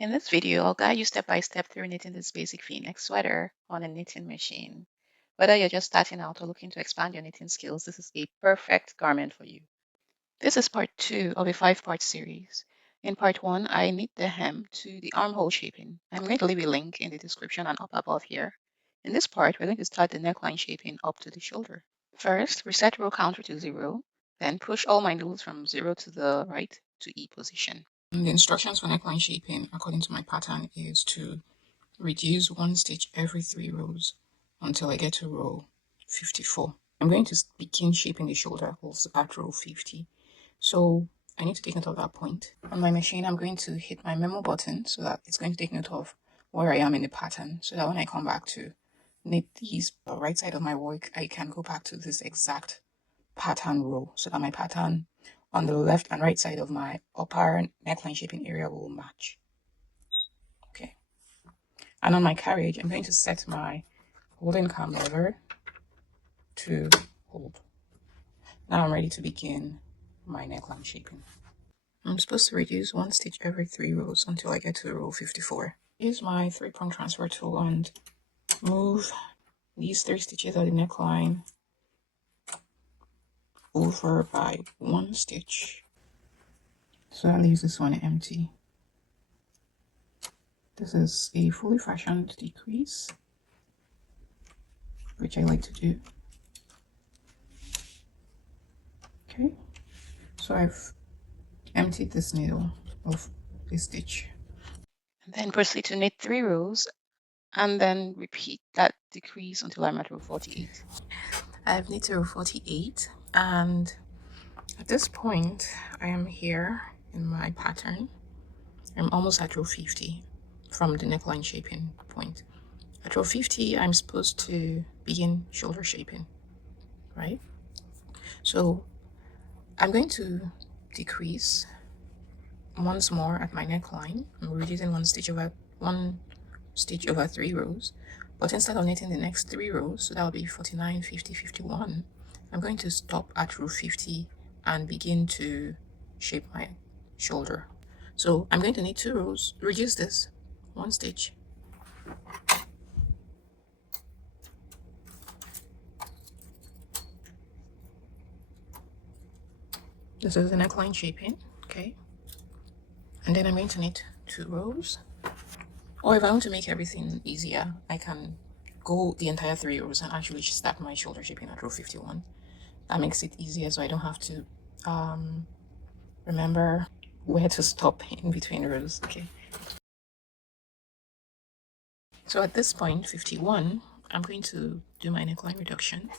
In this video, I'll guide you step by step through knitting this basic V-neck sweater on a knitting machine. Whether you're just starting out or looking to expand your knitting skills, this is a perfect garment for you. This is part 2 of a 5-part series. In part 1, I knit the hem to the armhole shaping. I'm going to leave a link in the description and up above here. In this part, we're going to start the neckline shaping up to the shoulder. First, reset row counter to 0, then push all my needles from 0 to the right to E position. And the instructions for neckline shaping, according to my pattern, is to reduce 1 stitch every 3 rows until I get to row 54. I'm going to begin shaping the shoulder holes at row 50. So I need to take note of that point. On my machine, I'm going to hit my memo button so that it's going to take note of where I am in the pattern, so that when I come back to knit these right side of my work, I can go back to this exact pattern row so that my pattern on the left and right side of my upper neckline shaping area will match. Okay. And on my carriage, I'm going to set my holding cam lever to hold. Now I'm ready to begin my neckline shaping. I'm supposed to reduce 1 stitch every 3 rows until I get to row 54. Use my 3-prong transfer tool and move these 3 stitches of the neckline over by 1 stitch. So that leaves this one empty. This is a fully fashioned decrease, which I like to do. Okay, so I've emptied this needle of this stitch. And then proceed to knit 3 rows and then repeat that decrease until I'm at row 48. I've knit row 48, and at this point I am here in my pattern. I'm almost at row 50 from the neckline shaping point. At row 50, I'm supposed to begin shoulder shaping, right? So I'm going to decrease once more at my neckline. I'm reducing 1 stitch over 3 rows, but instead of knitting the next 3 rows, so that will be 49, 50, 51, I'm going to stop at row 50 and begin to shape my shoulder. So I'm going to knit 2 rows, reduce this 1 stitch, this is the neckline shaping, okay, and then I'm going to knit 2 rows. Or if I want to make everything easier, I can go the entire 3 rows and actually start my shoulder shaping at row 51. That makes it easier, so I don't have to remember where to stop in between rows. Okay. So at this point, 51, I'm going to do my neckline reduction.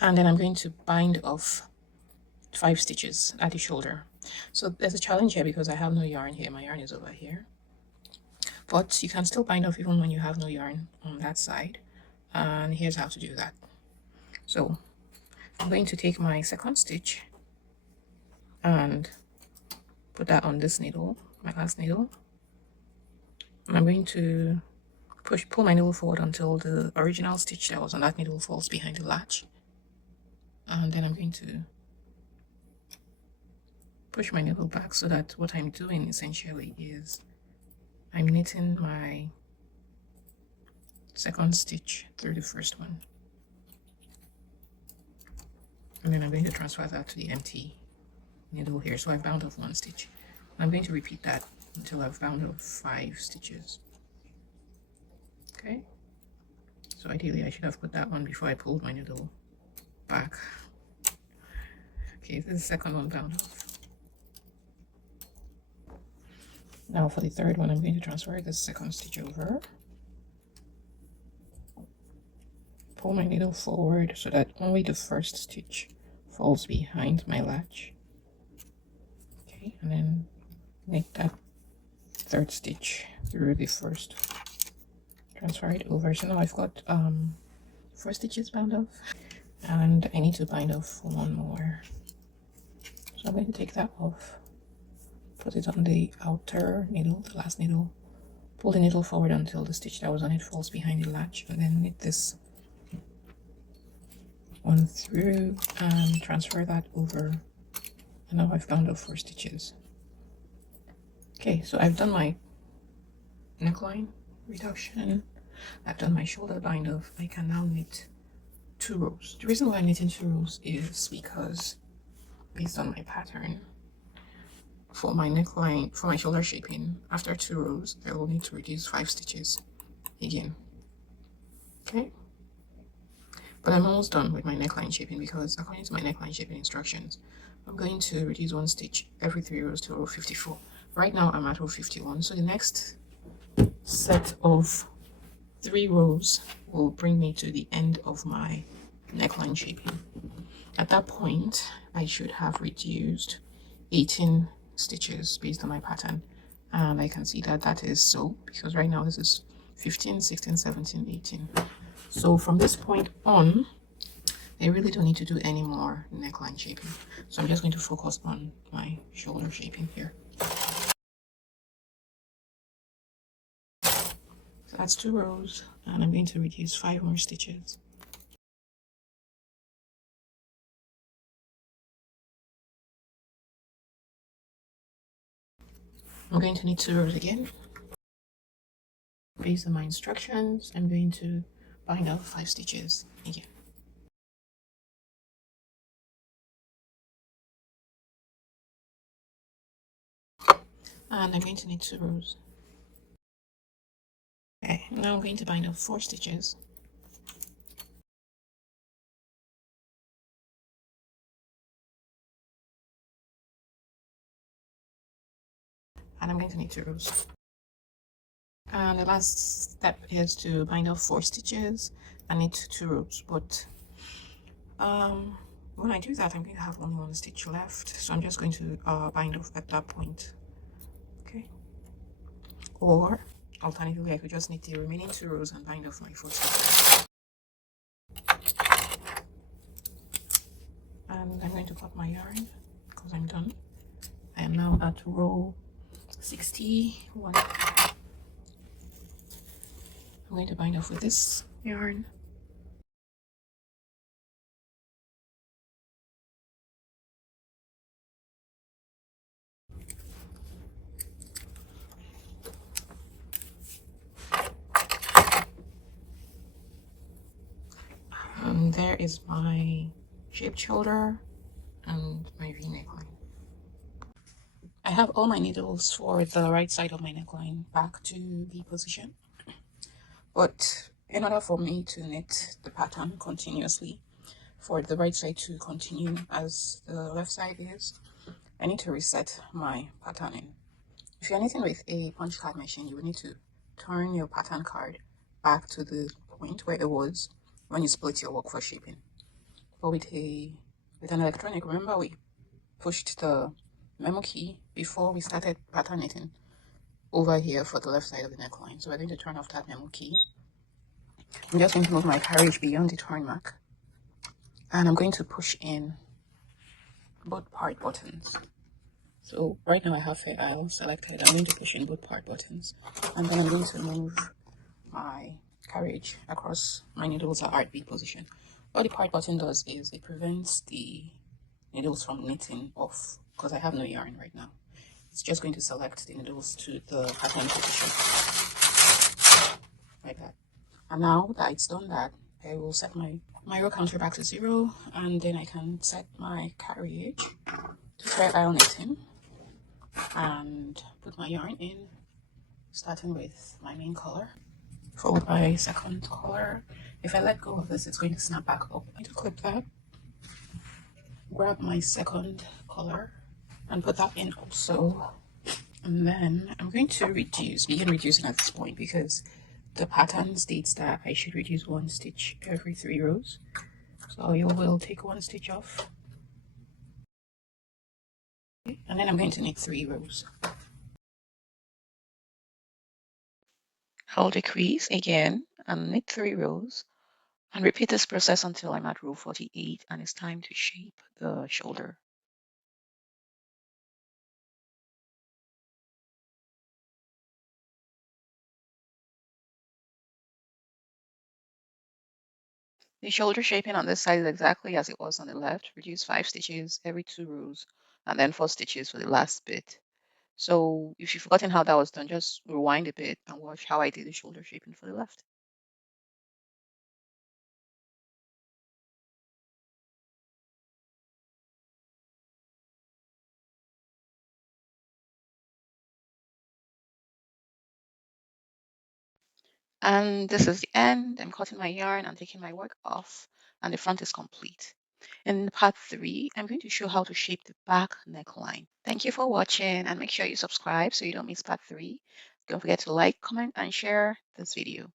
And then I'm going to bind off 5 stitches at the shoulder. So there's a challenge here because I have no yarn here. My yarn is over here. But you can still bind off even when you have no yarn on that side. And here's how to do that. So I'm going to take my 2nd stitch and put that on this needle, my last needle. And I'm going to pull my needle forward until the original stitch that was on that needle falls behind the latch. And then I'm going to push my needle back so that what I'm doing essentially is I'm knitting my 2nd stitch through the 1st one. And then I'm going to transfer that to the empty needle here. So I've bound off 1 stitch. I'm going to repeat that until I've bound off 5 stitches. Okay, so ideally I should have put that one before I pulled my needle back. Okay, this is the 2nd one bound off. Now for the 3rd one, I'm going to transfer the 2nd stitch over, pull my needle forward so that only the 1st stitch falls behind my latch. Okay, and then knit that 3rd stitch through the 1st. Transfer it over. So now I've got 4 stitches bound off, and I need to bind off 1 more. So I'm going to take that off, put it on the outer needle, the last needle, pull the needle forward until the stitch that was on it falls behind the latch, and then knit this one through and transfer that over. And now I've bound off 4 stitches. Okay, so I've done my neckline reduction. I've done my shoulder bind off. I can now knit 2 rows. The reason why I'm knitting 2 rows is because based on my pattern for my neckline, for my shoulder shaping, after 2 rows, I will need to reduce 5 stitches again. Okay, but I'm almost done with my neckline shaping because according to my neckline shaping instructions, I'm going to reduce 1 stitch every 3 rows to row 54. Right now I'm at row 51, so the next set of 3 rows will bring me to the end of my neckline shaping. At that point, I should have reduced 18 stitches based on my pattern, and I can see that that is so because right now this is 15, 16, 17, 18. So from this point on, I really don't need to do any more neckline shaping. So I'm just going to focus on my shoulder shaping here. So that's 2 rows, and I'm going to reduce 5 more stitches. I'm going to knit 2 rows again. Based on my instructions, I'm going to bind off 5 stitches again. And I'm going to knit 2 rows. Okay, now I'm going to bind off 4 stitches. And I'm going to knit 2 rows. And the last step is to bind off 4 stitches and knit 2 rows. But when I do that, I'm going to have only 1 stitch left. So I'm just going to bind off at that point. Okay. Or alternatively, I could just knit the remaining 2 rows and bind off my 4 stitches. And I'm going to cut my yarn because I'm done. I am now at row 61. I'm going to bind off with this yarn. And there is my shaped shoulder and my V-neckline. I have all my needles for the right side of my neckline back to the position. But in order for me to knit the pattern continuously, for the right side to continue as the left side is, I need to reset my patterning. If you're knitting with a punch card machine, you will need to turn your pattern card back to the point where it was when you split your work for shaping. But with an electronic, remember we pushed the memo key before we started pattern knitting over here for the left side of the neckline. So we're going to turn off that memo key. I'm just going to move my carriage beyond the turn mark, and I'm going to push in both part buttons. So right now I have Fair Isle selected. I'm going to push in both part buttons, and then I'm going to move my carriage across my needles at Art B position. What the part button does is it prevents the needles from knitting off because I have no yarn right now. It's just going to select the needles to the pattern position like that. And now that it's done that, I will set my row counter back to 0, and then I can set my carriage to Fair Isle knitting and put my yarn in, starting with my main color, followed by second color. If I let go of this, it's going to snap back up. I'm going to clip that, grab my second color, and put that in also. And then I'm going to begin reducing at this point because the pattern states that I should reduce 1 stitch every 3 rows. So you will take 1 stitch off. And then I'm going to knit 3 rows. Hold a crease again and knit 3 rows. And repeat this process until I'm at row 48 and it's time to shape the shoulder. The shoulder shaping on this side is exactly as it was on the left. Reduce 5 stitches every 2 rows and then 4 stitches for the last bit. So if you've forgotten how that was done, just rewind a bit and watch how I did the shoulder shaping for the left. And this is the end. I'm cutting my yarn and taking my work off, and the front is complete. In part 3, I'm going to show how to shape the back neckline. Thank you for watching, and make sure you subscribe so you don't miss part 3. Don't forget to like, comment, and share this video.